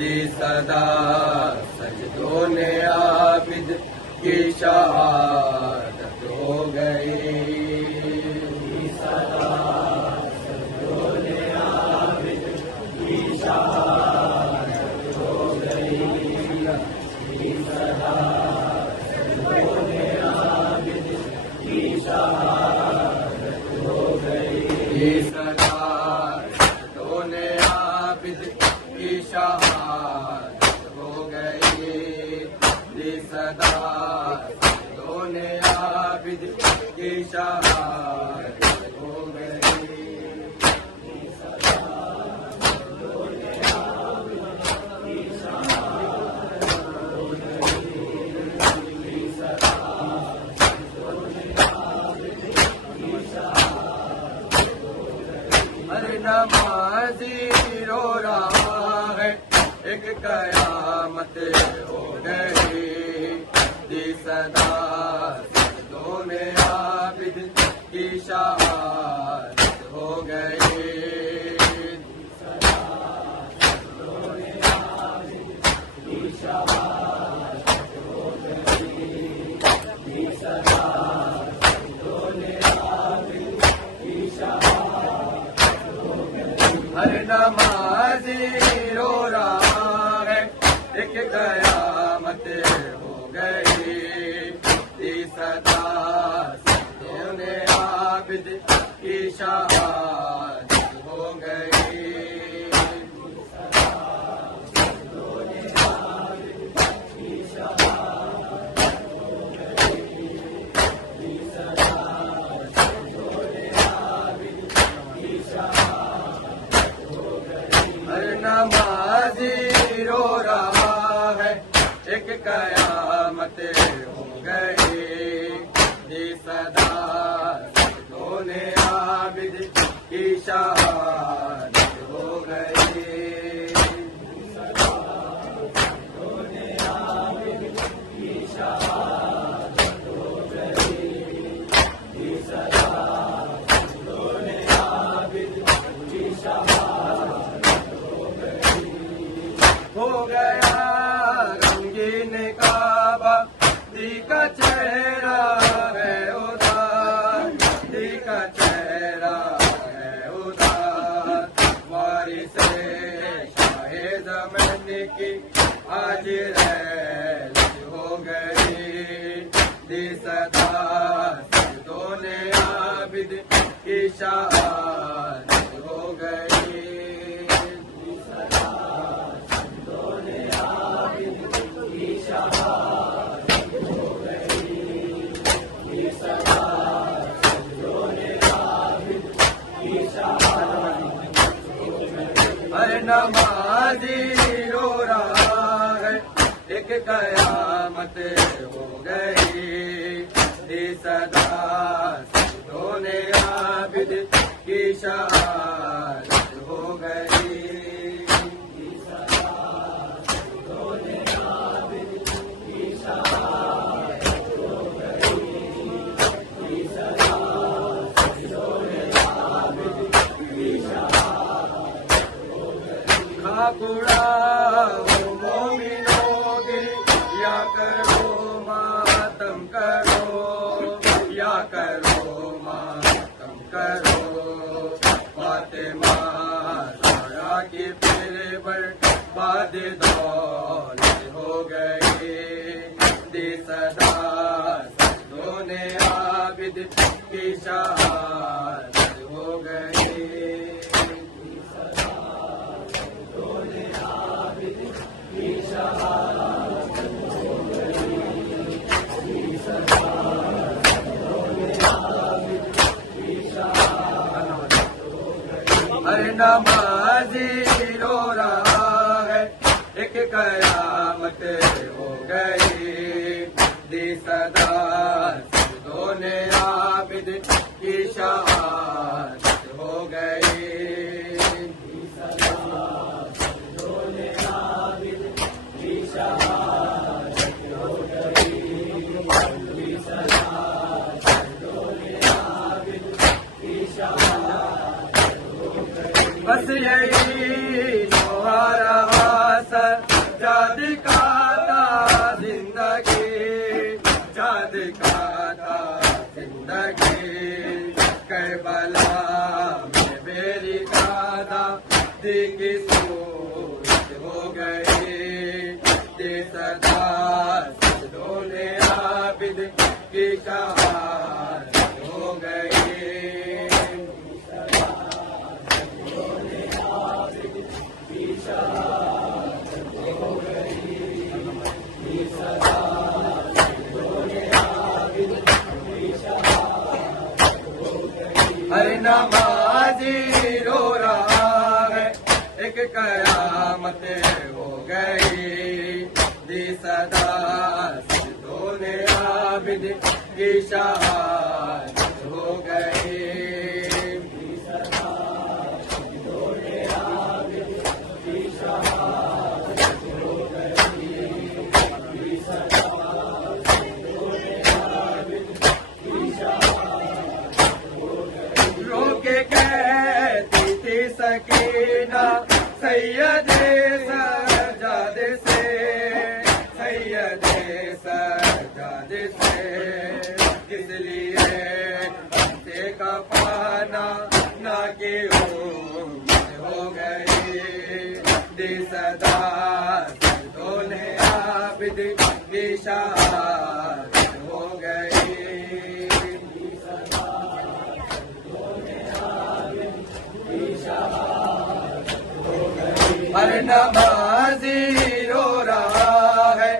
दी सदा सजदों ने आबिद की शहादत हो गई। दी सदा सजदों ने आबिद की शहादत हो गई। दी सदा सजदों ने आबिद की शहादत हो गई। दी सदा सजदों ने आबिद की शहादत हो गई। दी सदा सजदों ने आबिद की शहादत हो गई। दी सदा सजदों ने आबिद की शहादत हो गई। दी सदा सजदों ने आबिद की शहादत हो गई। हर नमाज़ी रो रहा है, एक कयामत हो गई। दी सदा सजदों ने आबिद की शहादत हो गई। दी सदा सजदों ने आबिद की शहादत हो गई। दी सदा सजदों ने आबिद की शहादत हो गई। हर नमाज़ी रो रहा है, एक कयामत हो गई। दी सदा सजदों ने आबिद की शहादत हो गई। दी सदा सजदों ने आबिद की शहादत हो गई। दी सदा सजदों ने आबिद की शहादत हो गई। हर नमाज़ी रो रहा है, एक कयामत हो गई। दी सदा सजदों ने आबिद की शहादत हो गई। दी सदा सजदों ने आबिद की शहादत हो गई। दी सदा सजदों ने आबिद की शहादत हो गई। हो गया रंगीन काबा, दी का चेहरा है उदार। दी का चेहरा है उदार। वारिसे शाहे ज़मान की आज रैल हो गई। दी सदा सजदों ने आबिद की शहादत हो गई। दी सदा सजदों ने आबिद की शहादत हो गई। दी सदा सजदों ने आबिद की शहादत हो गई। हर नमाज़ी रो रहा है, एक कयामत हो गई। दी सदा सजदों ने आबिद की शहादत हो गई। दी सदा सजदों ने आबिद की शहादत हो गई। दी सदा सजदों ने आबिद की शहादत हो गई। खाकुड़ा हो मोमिनों गिर या करो मातम करो, या करो मातम करो। फातिमा ज़हरा की फिर बर्बाद दौलत हो गई। दी सदा सजदों ने आबिद की शहादत हो गई। दी सदा सजदों ने आबिद की शहादत हो गई। दी सदा सजदों ने आबिद की शहादत हो गई। हर नमाज़ी रो रहा है, एक कयामत हो गई। दी सदा सजदों ने आबिद की शहादत हो गई। दी सदा सजदों ने आबिद की शहादत हो गई। दी सदा सजदों ने आबिद की शहादत हो गई। बस यही जो आ रहा सर दे सदा सजदों ने आबिद की शहादत हो गई। हर नमाज़ी रो रहा है एक कयामत हो गई। दी सदा सजदों ने आबिद की शहादत हो गई। सकीना सैयदे सजादे से, सैयदे सजादे से, किस लिए हफ्ते का पाना ना के हो गई। दे सदा सजदों ने आबिद की शहादत हो गई। हर नमाज़ी रो रहा है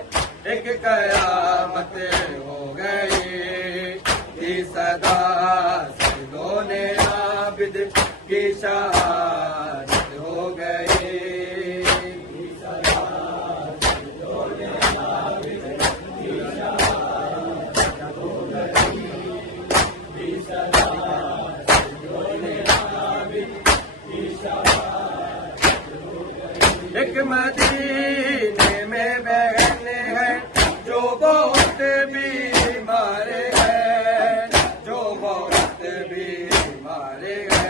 एक कयामत हो गई। थी सदा सजदों ने आबिद की शहादत हो गई। एक मदीने में बहन है जो बहुत बीमार है, जो बहुत बीमार है।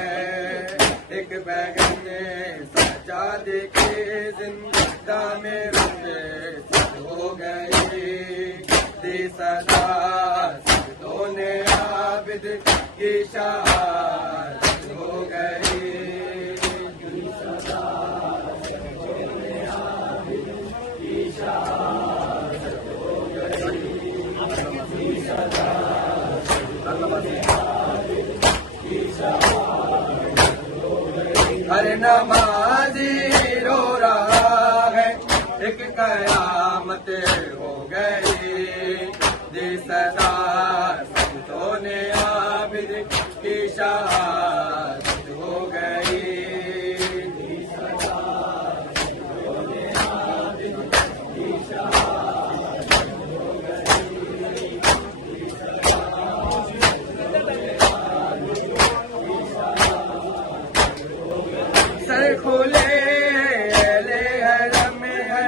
एक बहन सजाद की जिंदा में रुके हो गई। दी सदा सजदों ने आबिद की शहादत हो गई। हर नमाज़ी रो रहा है एक कयामत हो गई। दे सदा सजदों ने आबिद की शहादत हो गई। सर खुले ले हरम है,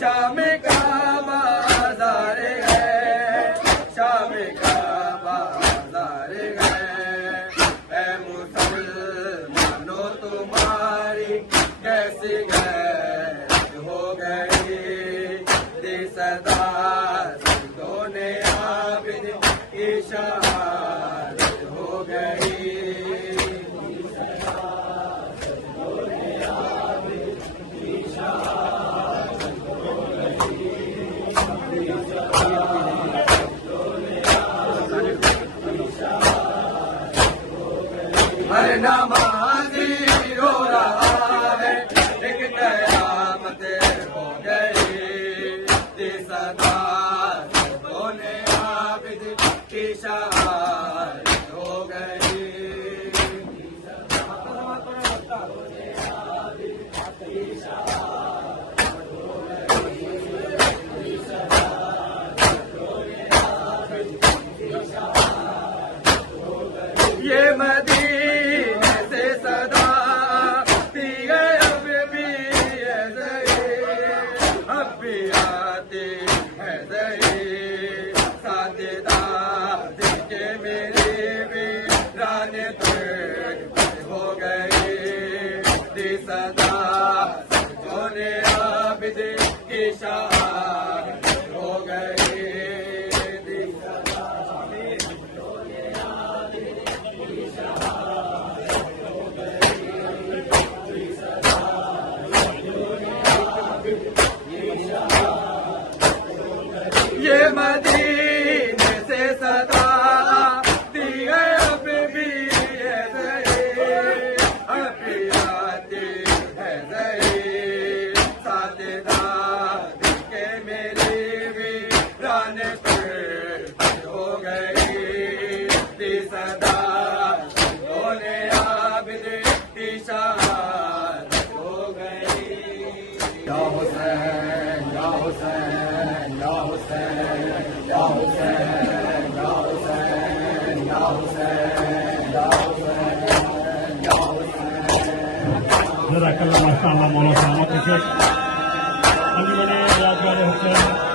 शाम का बाजार है, शाम का बाजार है। ऐ मुसलमानों तुम्हारी कैसी गैरत हो गई। दे सदा सजदों ने आबिद की शहादत हो गई। हर नमाज़ी रो रहा है एक कयामत हो गई। दे सदा सजदों ने आबिद की शहादत हो गई। ये मदीने से सदा पी गए अब भी है ज़ही, अब भी आती है ज़ही। साथीदार के मेरे भी राने हो गई। दी सदा सजदों ने आबिद की शहादत हो गई। दी सदा सजदों ने आबिद की शहादत हो गई। दी सदा सजदों ने आबिद की शहादत मदीने से सदा दी है अब भी है ज़ही अब आती है ज़ही साथीदार के मेरे वीरान पर हो गई थी सदा बोले आबिद इशारत हो गई या हुसैन या हुसैन या हुसैन या हुसैन या हुसैन या हुसैन या हुसैन या हुसैन जज़ाकल्लाह माशाअल्लाह मौलाना साहब के अली यादगार हुसैन